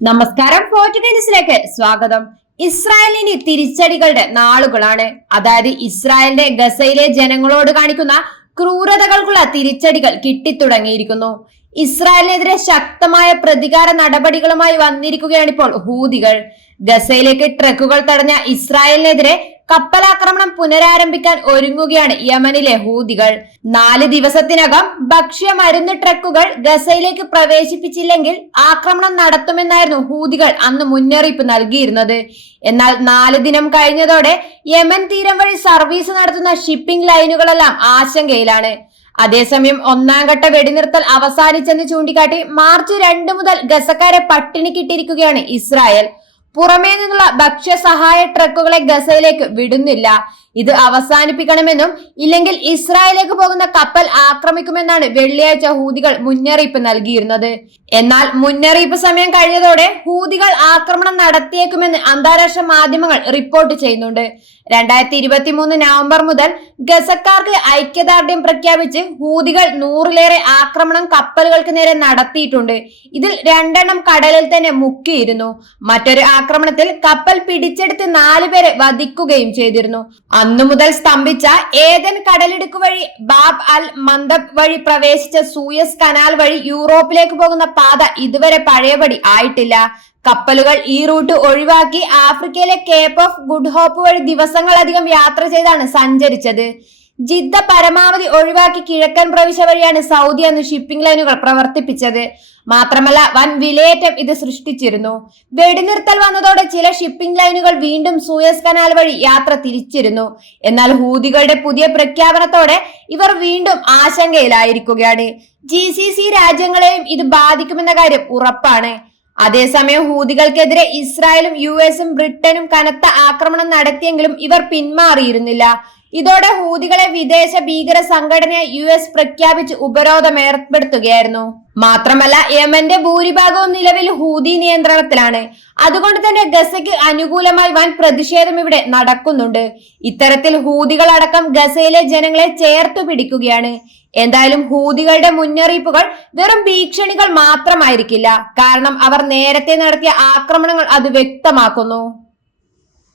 നമസ്കാരം ഫോർട്ടുഗൈൻസിലേക്ക് സ്വാഗതം. ഇസ്രായേലിന് തിരിച്ചടികളുടെ നാളുകളാണ്. അതായത് ഇസ്രായേലിന്റെ ഗസയിലെ ജനങ്ങളോട് കാണിക്കുന്ന ക്രൂരതകൾക്കുള്ള തിരിച്ചടികൾ കിട്ടിത്തുടങ്ങിയിരിക്കുന്നു. ഇസ്രായേലിനെതിരെ ശക്തമായ പ്രതികാര നടപടികളുമായി വന്നിരിക്കുകയാണ് ഇപ്പോൾ ഹൂതികൾ. ഗസയിലേക്ക് ട്രക്കുകൾ തടഞ്ഞ ഇസ്രായേലിനെതിരെ കപ്പലാക്രമണം പുനരാരംഭിക്കാൻ ഒരുങ്ങുകയാണ് യമനിലെ ഹൂതികൾ. നാല് ദിവസത്തിനകം ഭക്ഷ്യ മരുന്ന് ട്രക്കുകൾ ഗസയിലേക്ക് പ്രവേശിപ്പിച്ചില്ലെങ്കിൽ ആക്രമണം നടത്തുമെന്നായിരുന്നു ഹൂതികൾ അന്ന് മുന്നറിയിപ്പ് നൽകിയിരുന്നത്. എന്നാൽ നാല് ദിനം കഴിഞ്ഞതോടെ യമൻ തീരം വഴി സർവീസ് നടത്തുന്ന ഷിപ്പിംഗ് ലൈനുകളെല്ലാം ആശങ്കയിലാണ്. അതേസമയം ഒന്നാം ഘട്ട വെടിനിർത്തൽ അവസാനിച്ചെന്ന് ചൂണ്ടിക്കാട്ടി മാർച്ച് രണ്ട് മുതൽ ഗസക്കാരെ പട്ടിണിക്കിട്ടിരിക്കുകയാണ് ഇസ്രായേൽ. പുറമേ നിന്നുള്ള ഭക്ഷ്യസഹായ ട്രക്കുകളെ ഗസയിലേക്ക് വിടുന്നില്ല. ഇത് അവസാനിപ്പിക്കണമെന്നും ഇല്ലെങ്കിൽ ഇസ്രായേലിലേക്ക് പോകുന്ന കപ്പൽ ആക്രമിക്കുമെന്നാണ് വെള്ളിയാഴ്ച ഹൂതികൾ മുന്നറിയിപ്പ് നൽകിയിരുന്നത്. എന്നാൽ മുന്നറിയിപ്പ് സമയം കഴിഞ്ഞതോടെ ഹൂതികൾ ആക്രമണം നടത്തിയേക്കുമെന്ന് അന്താരാഷ്ട്ര മാധ്യമങ്ങൾ റിപ്പോർട്ട് ചെയ്യുന്നുണ്ട്. രണ്ടായിരത്തി ഇരുപത്തി മൂന്ന് നവംബർ മുതൽ ഗസക്കാർക്ക് ഐക്യദാർഢ്യം പ്രഖ്യാപിച്ച് ഹൂതികൾ നൂറിലേറെ ആക്രമണം കപ്പലുകൾക്ക് നേരെ നടത്തിയിട്ടുണ്ട്. ഇതിൽ രണ്ടെണ്ണം കടലിൽ തന്നെ മുക്കിയിരുന്നു. മറ്റൊരു ആക്രമണത്തിൽ കപ്പൽ പിടിച്ചെടുത്ത് നാലുപേരെ വധിക്കുകയും ചെയ്തിരുന്നു. അന്നു മുതൽ സ്തംഭിച്ച ഏതൻ കടലിടുക്ക് വഴി ബാബ് അൽ മന്ദബ് വഴി പ്രവേശിച്ച സൂയസ് കനാൽ വഴി യൂറോപ്പിലേക്ക് പോകുന്ന പാത ഇതുവരെ പഴയപടി ആയിട്ടില്ല. കപ്പലുകൾ ഈ റൂട്ട് ഒഴിവാക്കി ആഫ്രിക്കയിലെ കേപ്പ് ഓഫ് ഗുഡ് ഹോപ്പ് വഴി ദിവസങ്ങളധികം യാത്ര ചെയ്താണ് സഞ്ചരിച്ചത്. ജിദ്ദ പരമാവധി ഒഴിവാക്കി കിഴക്കൻ പ്രവിശ്യ വഴിയാണ് സൗദി അന്ന് ഷിപ്പിംഗ് ലൈനുകൾ പ്രവർത്തിപ്പിച്ചത്. മാത്രമല്ല വൻ വിലയേറ്റം ഇത് സൃഷ്ടിച്ചിരുന്നു. വെടിനിർത്തൽ വന്നതോടെ ചില ഷിപ്പിംഗ് ലൈനുകൾ വീണ്ടും സൂയസ് കനാൽ വഴി യാത്ര തിരിച്ചിരുന്നു. എന്നാൽ ഹൂതികളുടെ പുതിയ പ്രഖ്യാപനത്തോടെ ഇവർ വീണ്ടും ആശങ്കയിലായിരിക്കുകയാണ്. ജി സി സി രാജ്യങ്ങളെയും ഇത് ബാധിക്കുമെന്ന കാര്യം ഉറപ്പാണ്. അതേസമയം ഹൂതികൾക്കെതിരെ ഇസ്രായേലും യു എസും ബ്രിട്ടനും കനത്ത ആക്രമണം നടത്തിയെങ്കിലും ഇവർ പിന്മാറിയിരുന്നില്ല. ഇതോടെ ഹൂതികളെ വിദേശ ഭീകര സംഘടന യു എസ് പ്രഖ്യാപിച്ച് ഉപരോധം ഏർപ്പെടുത്തുകയായിരുന്നു. മാത്രമല്ല യമന്റെ ഭൂരിഭാഗവും നിലവിൽ ഹൂതി നിയന്ത്രണത്തിലാണ്. അതുകൊണ്ട് തന്നെ ഗസയ്ക്ക് അനുകൂലമായി വൻ പ്രതിഷേധം ഇവിടെ നടക്കുന്നുണ്ട്. ഇത്തരത്തിൽ ഹൂതികളടക്കം ഗസയിലെ ജനങ്ങളെ ചേർത്തു പിടിക്കുകയാണ്. എന്തായാലും ഹൂതികളുടെ മുന്നറിയിപ്പുകൾ വെറും ഭീഷണികൾ മാത്രമായിരിക്കില്ല. കാരണം അവർ നേരത്തെ നടത്തിയ ആക്രമണങ്ങൾ അത് വ്യക്തമാക്കുന്നു.